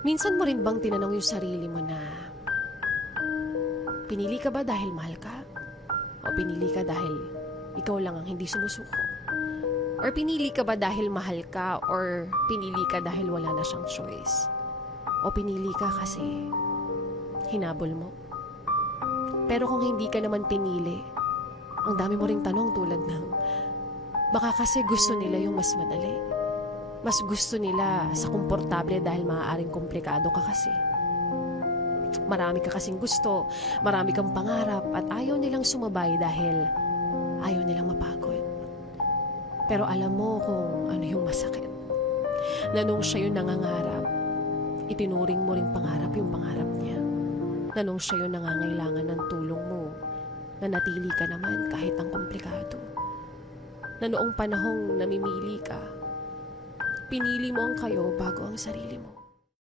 Minsan mo rin bang tinanong yung sarili mo na pinili ka ba dahil mahal ka? O pinili ka dahil ikaw lang ang hindi sumusuko? Or pinili ka ba dahil mahal ka? Or pinili ka dahil wala na siyang choice? O pinili ka kasi hinabol mo? Pero kung hindi ka naman pinili, ang dami mo ring tanong tulad ng baka kasi gusto nila yung mas madali. Mas gusto nila sa komportable dahil maaaring komplikado ka kasi. Marami ka kasing gusto, marami kang pangarap at ayaw nilang sumabay dahil ayaw nilang mapagod. Pero alam mo kung ano yung masakit. Na nung siya yung nangangarap, itinuring mo ring pangarap yung pangarap niya. Na nung siya yung nangangailangan ng tulong mo, nanatili ka naman kahit ang komplikado. Na noong panahong namimili ka, pinili mo ang kayo bago ang sarili